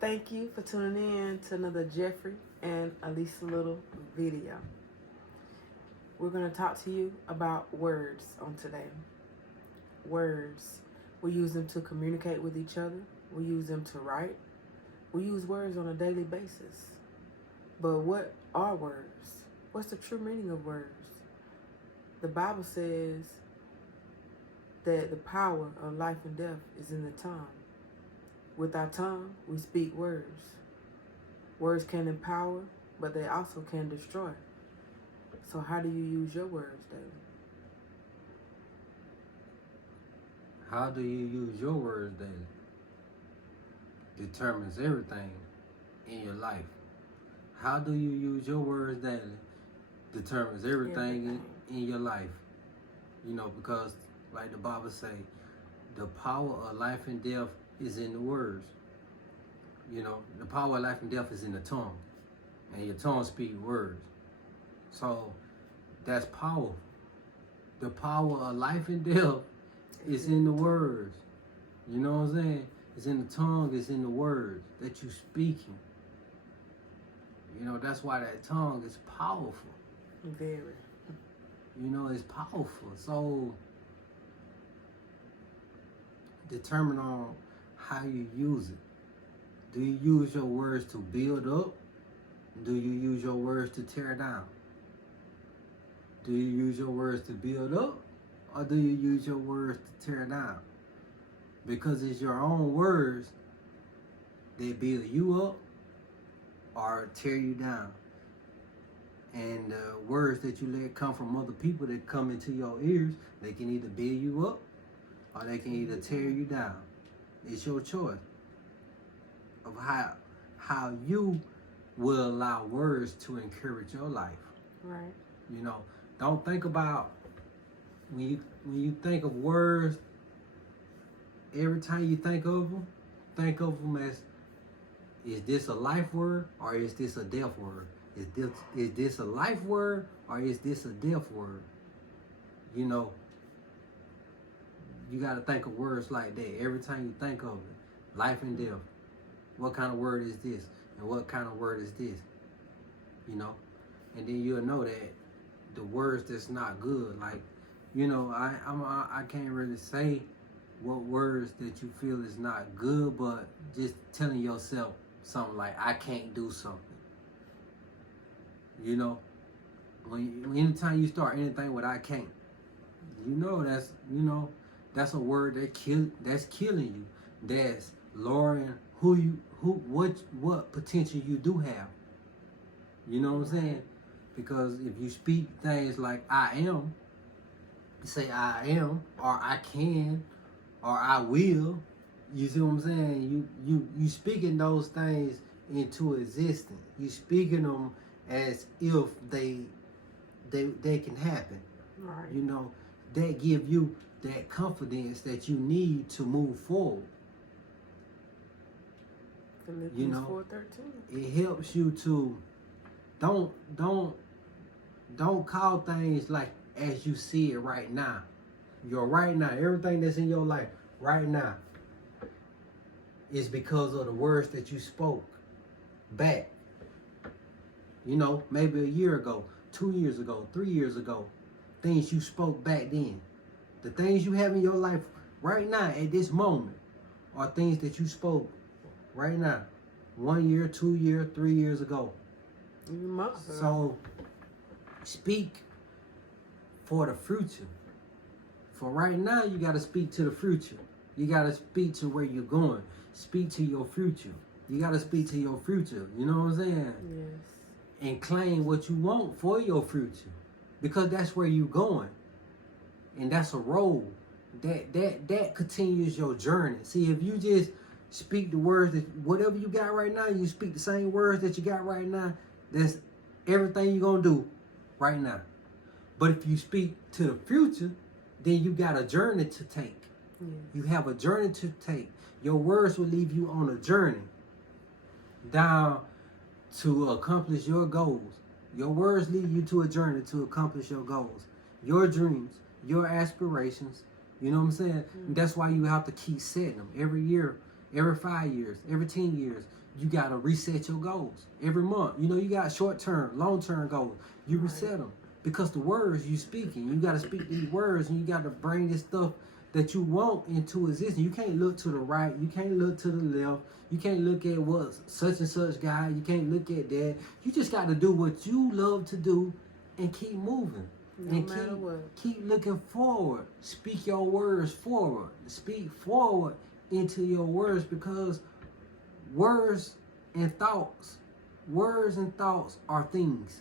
Thank you for tuning in to another Jeffrey and Elisa Little video. We're going to talk to you about words on today. Words. We use them to communicate with each other. We use them to write. We use words on a daily basis. But what are words? What's the true meaning of words? The Bible says that the power of life and death is in the tongue. With our tongue, we speak words. Words can empower, but they also can destroy. So how do you use your words, David? How do you use your words daily? Determines everything in your life. How do you use your words daily? Determines everything. In your life. You know, because like the Bible say, the power of life and death is in the words. You know, the power of life and death is in the tongue. And your tongue speaks words. So that's powerful. The power of life and death is in the words. You know what I'm saying? It's in the tongue, it's in the words that you speaking. You know, that's why that tongue is powerful. Very. You know, it's powerful. So determine on how you use it. Do you use your words to build up? Do you use your words to tear down? Do you use your words to build up? Or do you use your words to tear down? Because it's your own words that build you up or tear you down. And the words that you let come from other people that come into your ears, they can either build you up or they can either tear you down. It's your choice of how you will allow words to encourage your life. Right. You know, don't think about when you think of words. Every time you think of them as, is this a life word or is this a death word? Is this a life word or is this a death word? You know, you got to think of words like that every time you think of it. Life and death. What kind of word is this? And what kind of word is this? You know, and then you'll know that the words that's not good, like, you know, I can't really say what words that you feel is not good, but just telling yourself something like, I can't do something. You know, anytime you start anything with I can't, that's a word that's killing you. That's lowering what potential you do have. You know what I'm saying? Because if you speak things like I am, say I am, or I can, or I will, you see what I'm saying? You speaking those things into existence. You speaking them as if they can happen. Right. You know, that give you that confidence that you need to move forward. Philippians, you know, 4:13. It helps you to don't call things like as you see it right now. Your right now, everything that's in your life right now is because of the words that you spoke back. You know, maybe a year ago, 2 years ago, 3 years ago, things you spoke back then. The things you have in your life right now at this moment are things that you spoke right now. 1 year, 2 years, 3 years ago. So speak for the future. For right now, you got to speak to the future. You got to speak to where you're going. Speak to your future. You got to speak to your future. You know what I'm saying? Yes. And claim what you want for your future. Because that's where you're going. And that's a road. That continues your journey. See, if you just speak the words that whatever you got right now, you speak the same words that you got right now, that's everything you're going to do right now. But if you speak to the future, then you got a journey to take. Yes. You have a journey to take. Your words will leave you on a journey down to accomplish your goals. Your words lead you to a journey to accomplish your goals, your dreams, your aspirations. You know what I'm saying? Mm-hmm. That's why you have to keep setting them. Every year, Every 5 years, every 10 years, you got to reset your goals. Every month, you know, you got short-term, long-term goals. You reset them. Because the words you speaking, you got to speak these words, and you got to bring this stuff that you want into existence. You can't look to the right. You can't look to the left. You can't look at what such and such guy. You can't look at that. You just got to do what you love to do and keep moving. No matter what. Keep looking forward. Speak your words forward. Speak forward into your words, because words and thoughts are things.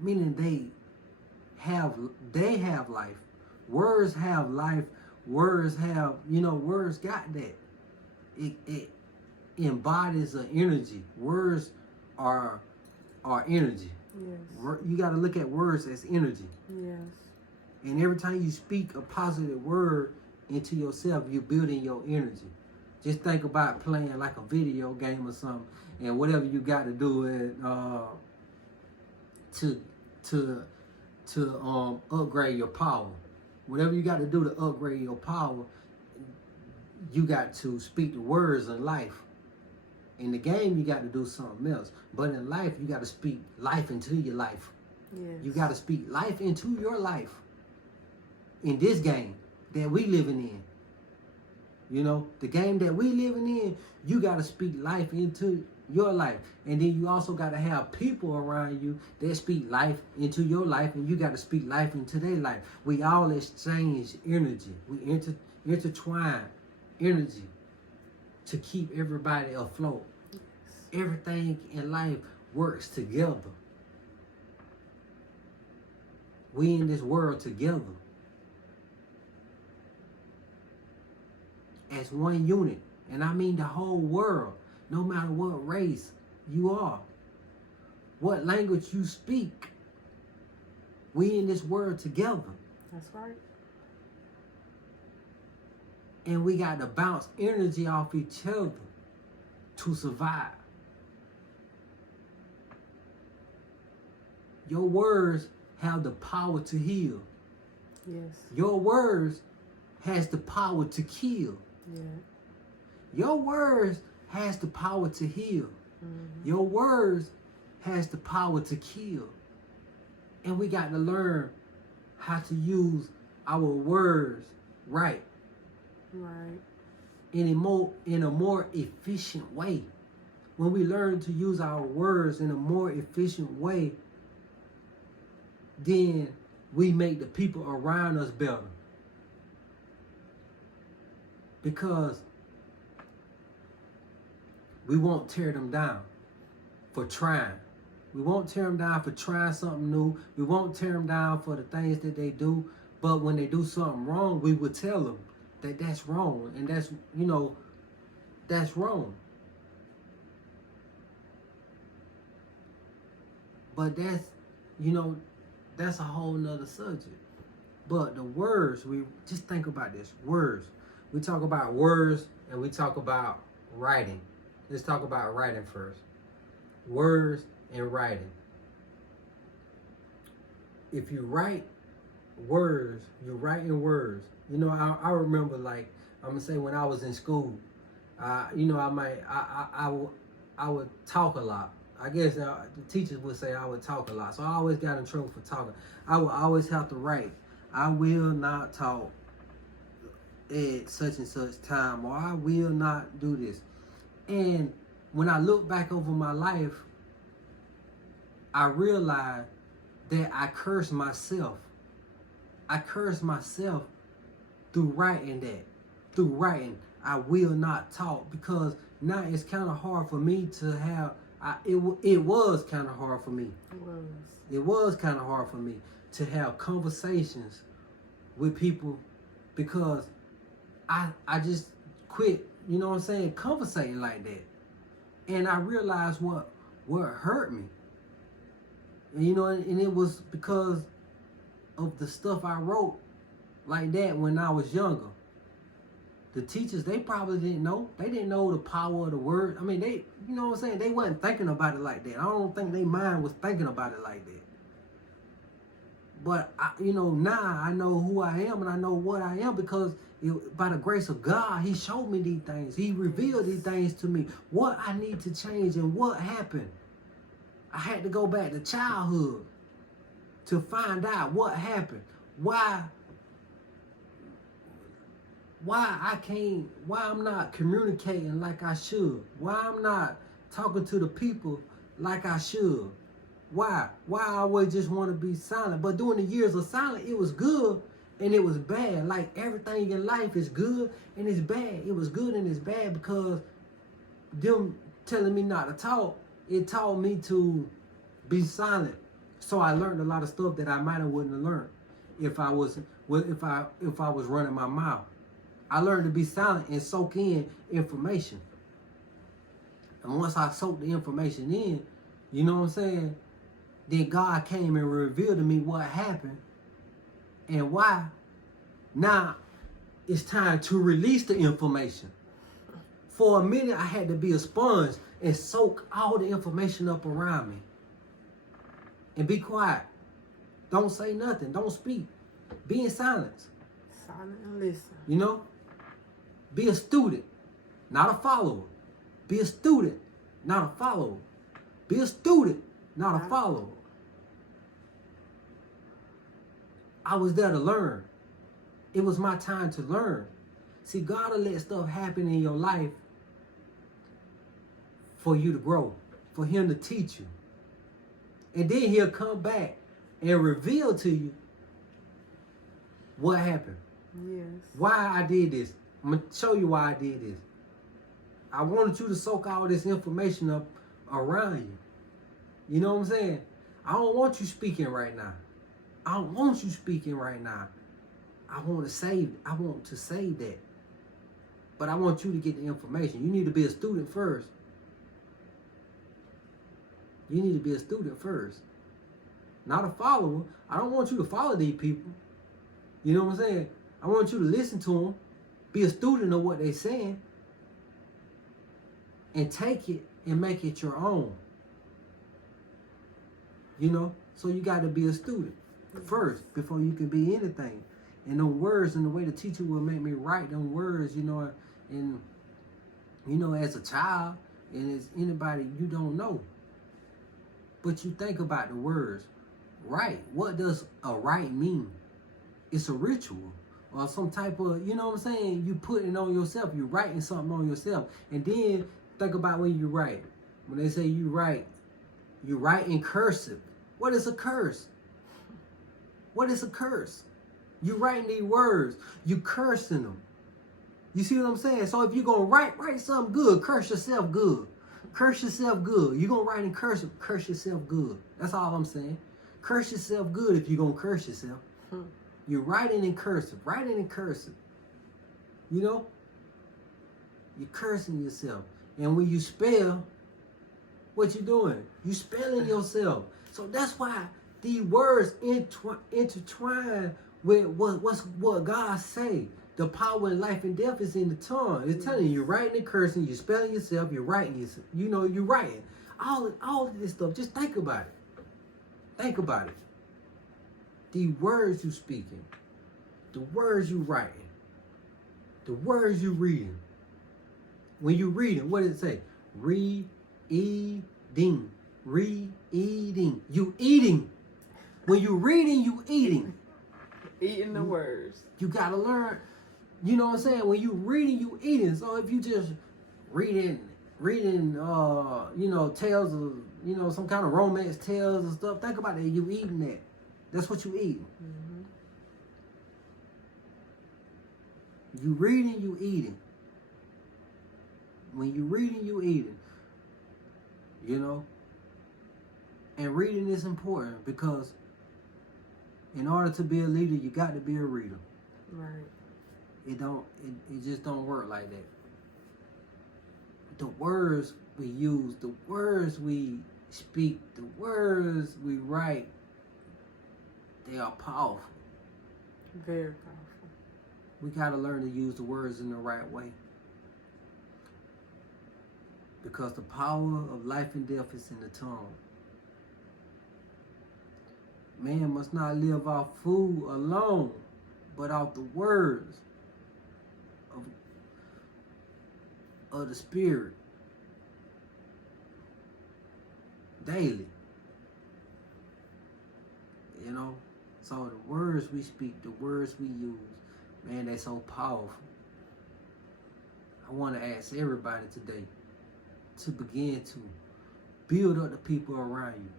Meaning they have life. Words have life. Words have, words got that. It embodies an energy. Words are energy. Yes. You got to look at words as energy. Yes. And every time you speak a positive word into yourself, you're building your energy. Just think about playing like a video game or something, and whatever you got to do to upgrade your power. Whatever you got to do to upgrade your power, you got to speak the words in life. In the game, you got to do something else. But in life, you got to speak life into your life. Yes. You got to speak life into your life. In this game that we living in. The game that we living in, you got to speak life into your life. And then you also got to have people around you that speak life into your life, and you got to speak life into their life. We all exchange energy. We intertwine energy to keep everybody afloat. Yes. Everything in life works together. We in this world together as one unit. And I mean the whole world, no matter what race you are, what language you speak. We in this world together. That's right. And we got to bounce energy off each other to survive. Your words have the power to heal. Yes. Your words has the power to kill. Yeah. Your words has the power to heal. Mm-hmm. Your words has the power to kill. And we got to learn how to use our words right. Right. In a more efficient way. When we learn to use our words in a more efficient way, then we make the people around us better. Because we won't tear them down for trying. We won't tear them down for trying something new. We won't tear them down for the things that they do. But when they do something wrong, we will tell them that that's wrong. And that's, that's wrong. But that's a whole nother subject. But the words, we just think about this, words. We talk about words and we talk about writing. Let's talk about writing first. Words and writing. If you write words, you're writing words. I remember, like, I'm gonna say when I was in school, I would talk a lot. I guess the teachers would say I would talk a lot. So I always got in trouble for talking. I would always have to write. I will not talk at such and such time, or I will not do this. And when I look back over my life, I realized that I cursed myself. I cursed myself through writing that. Through writing, I will not talk, because now it's kind of hard for me to have, it was kind of hard for me. It was kind of hard for me to have conversations with people, because I just quit, conversating like that. And I realized what hurt me. And it was because of the stuff I wrote like that when I was younger. The teachers, they probably didn't know. They didn't know the power of the word. I mean, they wasn't thinking about it like that. I don't think their mind was thinking about it like that. But, now I know who I am and I know what I am, because By the grace of God, he showed me these things. He revealed these things to me. What I need to change and what happened. I had to go back to childhood to find out what happened. Why I'm not communicating like I should. Why I'm not talking to the people like I should. Why I always just want to be silent. But during the years of silence, it was good and it was bad. Like everything in life is good and it's bad. It was good and it's bad because them telling me not to talk, it taught me to be silent. So I learned a lot of stuff that I might have wouldn't have learned if I was running my mouth. I learned to be silent and soak in information. And once I soaked the information in, you know what I'm saying? Then God came and revealed to me what happened and why. Now it's time to release the information. For a minute, I had to be a sponge and soak all the information up around me. And be quiet. Don't say nothing. Don't speak. Be in silence. Silent and listen. You know? Be a student, not a follower. Be a student, not a follower. Be a student, not a follower. I was there to learn. It was my time to learn. See, God will let stuff happen in your life for you to grow, for him to teach you. And then he'll come back and reveal to you what happened. Yes. Why I did this. I'm going to show you why I did this. I wanted you to soak all this information up around you. You know what I'm saying? I don't want you speaking right now. I don't want you speaking right now. I want to save that. But I want you to get the information. You need to be a student first. You need to be a student first. Not a follower. I don't want you to follow these people. You know what I'm saying? I want you to listen to them. Be a student of what they're saying. And take it and make it your own. You know? So you got to be a student first before you can be anything. And them words and the way the teacher will make me write them words, you know, and, you know, as a child and as anybody, you don't know. But you think about the words. Right. What does a right mean? It's a ritual or some type of, you know what I'm saying? You putting it on yourself. You're writing something on yourself. And then think about when you write. When they say you write in cursive. What is a curse? What is a curse? You writing these words. You cursing them. You see what I'm saying? So if you're going to write something good. Curse yourself good. Curse yourself good. You're going to write in cursive. Curse yourself good. That's all I'm saying. Curse yourself good if you're going to curse yourself. You're writing in cursive. Writing in cursive. You know? You're cursing yourself. And when you spell, what you doing? You spelling yourself. So that's why these words intertwine with what God say. The power in life and death is in the tongue. It's telling you, you're writing and cursing, you're spelling yourself, you're writing yourself. You know, you're writing. All of this stuff, just think about it. Think about it. The words you speaking, the words you writing, the words you reading. When you reading, what does it say? Re-eating. Re-eating. You eating. When you reading, you eating. Eating the words. You gotta learn. You know what I'm saying? When you reading, you eating. So if you just reading, you know, tales of, you know, some kind of romance tales and stuff, think about that. You eating that. That's what you eating. Mm-hmm. You reading, you eating. When you reading, you eating. You know? And reading is important because in order to be a leader, you got to be a reader. Right. It just don't work like that. The words we use, the words we speak, the words we write, they are powerful. Very powerful. We got to learn to use the words in the right way. Because the power of life and death is in the tongue. Man must not live off food alone, but off the words of the Spirit daily. You know? So the words we speak, the words we use, man, they're so powerful. I want to ask everybody today to begin to build up the people around you.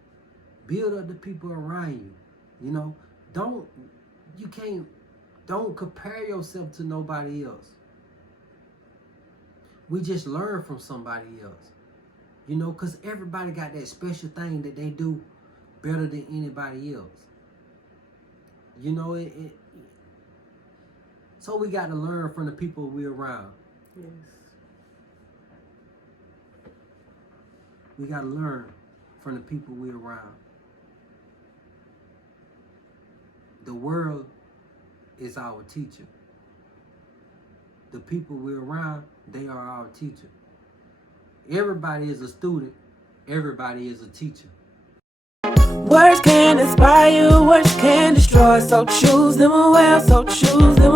Build up the people around you. You know, don't compare yourself to nobody else. We just learn from somebody else. You know, because everybody got that special thing that they do better than anybody else. You know, so we got to learn from the people we're around. Yes. We got to learn from the people we're around. The world is our teacher. The people we're around, they are our teacher. Everybody is a student. Everybody is a teacher. Words can inspire, words can destroy. So choose them well, so choose them